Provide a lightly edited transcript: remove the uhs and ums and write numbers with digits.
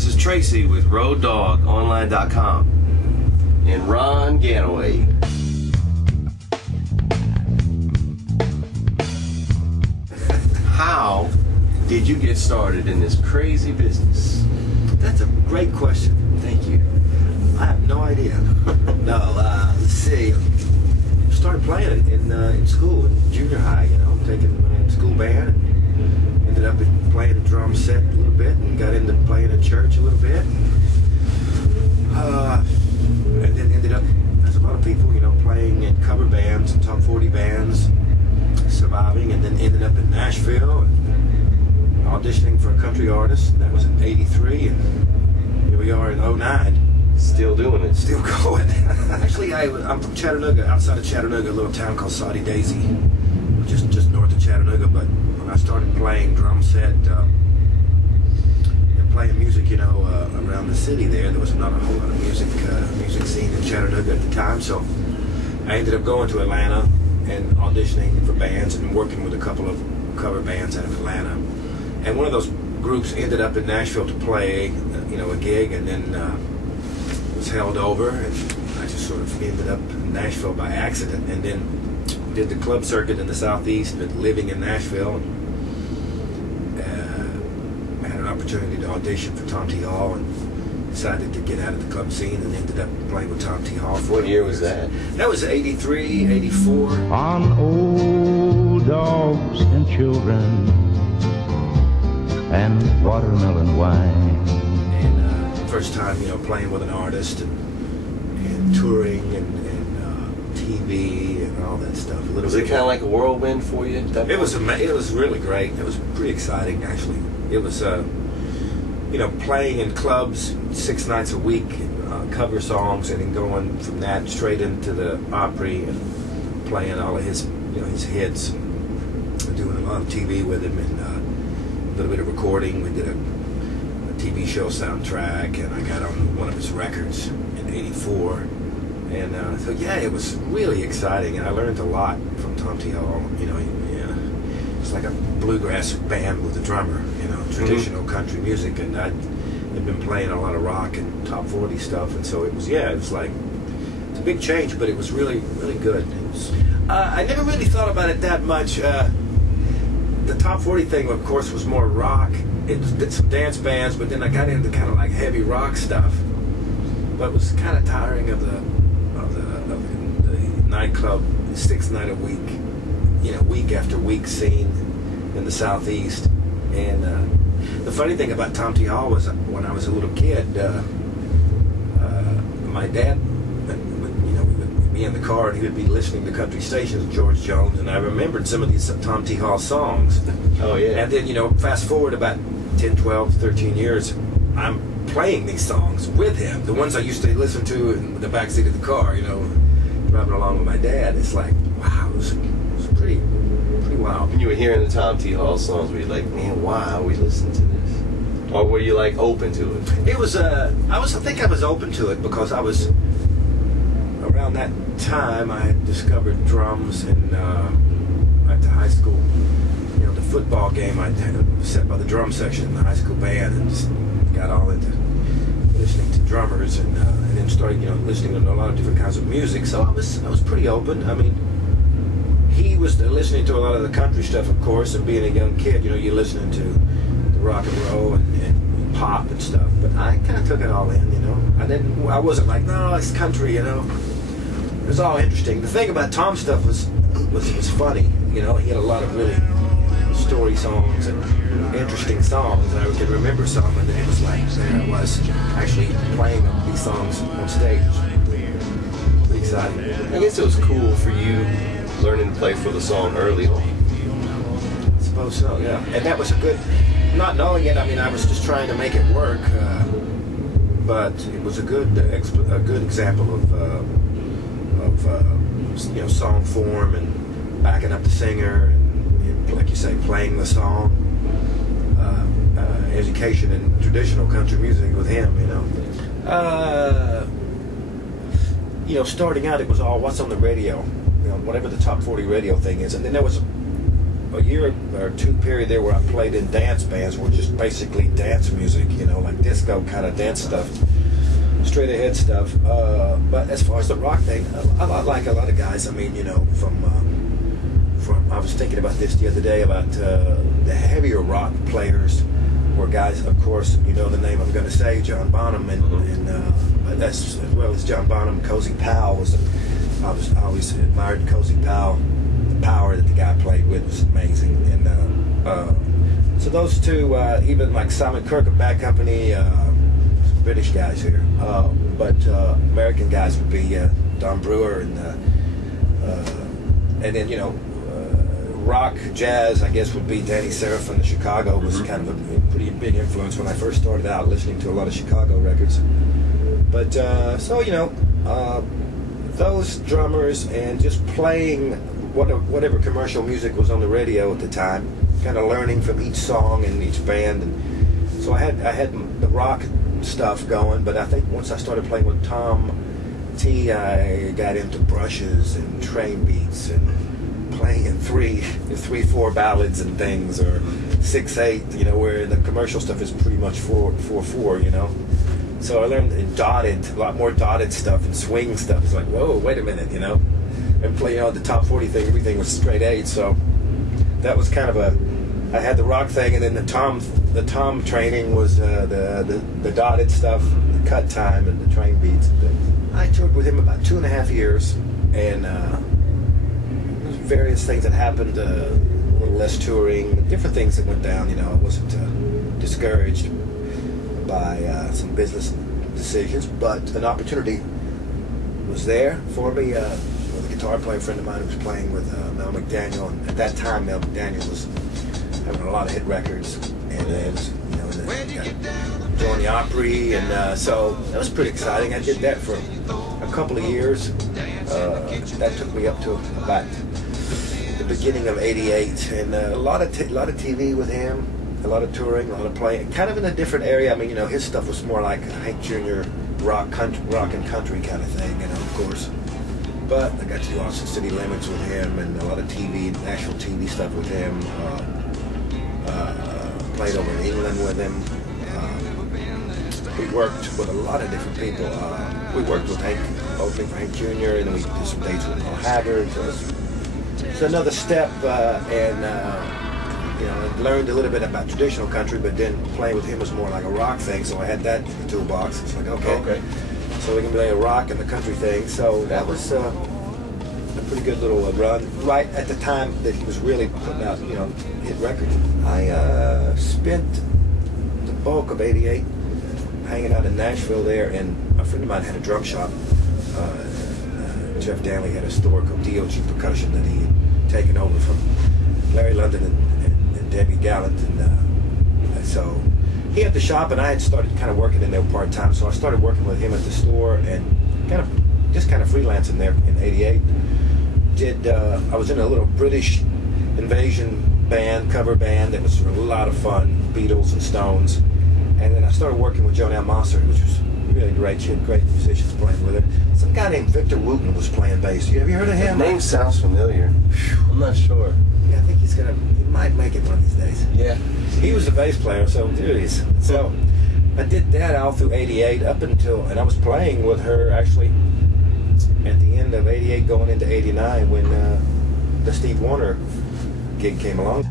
This is Tracy with RoadDawgOnline.com and Ron Gannaway. How did you get started in this crazy business? That's a great question. Thank you. I have no idea. No, let's see. Started playing in school, in junior high, taking my school band. Ended up playing a drum set a little bit and got into playing in church a little bit. And then ended up, as a lot of people, playing in cover bands and top 40 bands, surviving, and then ended up in Nashville and auditioning for a country artist. That was in '83, and here we are in '09. Still doing it. Still going. Actually, I'm from Chattanooga, outside of Chattanooga, a little town called Saudi Daisy, just north of Chattanooga. But when I started playing drum set and playing music, around the city there was not a whole lot of music scene in Chattanooga at the time. So I ended up going to Atlanta and auditioning for bands and working with a couple of cover bands out of Atlanta. And one of those groups ended up in Nashville to play, a gig, and then was held over, and I just sort of ended up in Nashville by accident, and then did the club circuit in the Southeast, but living in Nashville, and had an opportunity to audition for Tom T. Hall, and decided to get out of the club scene, and ended up playing with Tom T. Hall. What year was that? That was '83, '84. On old dogs and children and watermelon wine. And first time, playing with an artist and touring and TV and all that stuff. Was it kind of like a whirlwind for you? It was really great. It was pretty exciting, actually. It was, playing in clubs 6 nights a week, cover songs, and then going from that straight into the Opry and playing all of his, his hits, and doing a lot of TV with him, and a little bit of recording. We did a TV show soundtrack, and I got on one of his records in '84. And so yeah, it was really exciting, and I learned a lot from Tom T. Hall. It's like a bluegrass band with a drummer, traditional country music, and I'd been playing a lot of rock and top 40 stuff, and so it was like, it's a big change, but it was really, really good. I never really thought about it that much. The top 40 thing, of course, was more rock. It did some dance bands, but then I got into kind of like heavy rock stuff. But it was kind of tiring of the nightclub 6 night a week, week after week scene in the Southeast. And the funny thing about Tom T. Hall was, when I was a little kid, my dad, we would be in the car and he would be listening to country stations, George Jones, and I remembered some of these Tom T. Hall songs. Oh yeah. And then, fast forward about 10, 12, 13 years, I'm playing these songs with him, the ones I used to listen to in the backseat of the car, driving along with my dad. It's like, wow, it was pretty wild. When you were hearing the Tom T. Hall songs, were you like, man, why are we listening to this? Or were you like open to it? It was, I think I was open to it, because I was, around that time, I had discovered drums at the high school. The football game I had set by the drum section in the high school band, and just got all into listening to drummers, and then started listening to a lot of different kinds of music. So I was pretty open. I mean, he was listening to a lot of the country stuff, of course, and being a young kid, you're listening to the rock and roll and pop and stuff. But I kind of took it all in. I wasn't like, no, it's country. It was all interesting. The thing about Tom's stuff was funny. He had a lot of really story songs and interesting songs. I could remember some, and then it was like, there I was actually playing these songs on stage. Pretty exciting. I guess it was cool for you learning to play for the song early on. I suppose so, yeah. And that was a good, not knowing it, I was just trying to make it work, but it was a good example of song form and backing up the singer, and like you say, playing the song. Education in traditional country music with him, starting out, it was all what's on the radio, whatever the top 40 radio thing is. And then there was a year or two period there where I played in dance bands, which is basically dance music, like disco disco kind of dance stuff, straight ahead stuff. But as far as the rock thing, I like a lot of guys. I mean, you know, from I was thinking about this the other day about the heavier rock players were guys, of course, you know the name I'm going to say, John Bonham, and that's as well as John Bonham. Cozy Powell I always admired Cozy Powell. The power that the guy played with was amazing, and so those two, even like Simon Kirke of Bad Company, British guys here, but American guys would be Don Brewer and then, you know, rock, jazz, I guess, would be Danny Seraphin. The Chicago was kind of a pretty big influence when I first started out listening to a lot of Chicago records. But so, you know, those drummers and just playing whatever commercial music was on the radio at the time, kind of learning from each song and each band. And so I had the rock stuff going, but I think once I started playing with Tom T, I got into brushes and train beats and playing in 3/4 ballads and things, or 6/8, you know, where the commercial stuff is pretty much 4/4, you know. So I learned a lot more dotted stuff and swing stuff. It's like, whoa, wait a minute, you know. And playing on the top 40 thing, everything was straight 8. So that was kind of I had the rock thing, and then the tom training was the dotted stuff, the cut time, and the train beats and things. I toured with him about 2.5 years, and various things that happened, a little less touring, different things that went down. You know, I wasn't discouraged by some business decisions, but an opportunity was there for me. A guitar player friend of mine who was playing with Mel McDaniel, and at that time Mel McDaniel was having a lot of hit records, and it was, you know, joined the Opry, and so that was pretty exciting. I did that for a couple of years. That took me up to about the beginning of '88, and a lot of TV with him, a lot of touring, a lot of playing, kind of in a different area. I mean, you know, his stuff was more like Hank Jr. rock and country kind of thing, you know, of course. But I got to do Austin City Limits with him, and a lot of TV, national TV stuff with him. Played over in England with him. We worked with a lot of different people. We worked with Hank, opening for Hank Jr., and then we did some dates with Mel Haggard. So it's another step, and you know, I learned a little bit about traditional country, but then playing with him was more like a rock thing. So I had that in the toolbox. It's like, okay. So we can play a rock and the country thing. So that was a pretty good little run. Right at the time that he was really putting out, you know, hit records. I spent the bulk of '88 hanging out in Nashville there, and a friend of mine had a drum shop. Jeff Danley had a store called DOG Percussion that he had taken over from Larry London and Debbie Gallant, and so he had the shop, and I had started kind of working in there part-time, so I started working with him at the store and kind of freelancing there in '88. I was in a little British invasion band, cover band, that was a lot of fun, Beatles and Stones, and then I started working with Joan Mosser, which was really great. She had great musicians playing with her. Some guy named Victor Wooten was playing bass. Have you heard of him? The name sounds familiar. I'm not sure. Yeah, I think he might make it one of these days. Yeah. He was a bass player, so there he is. So I did that all through '88 and I was playing with her actually at the end of '88 going into '89 when the Steve Wariner gig came along.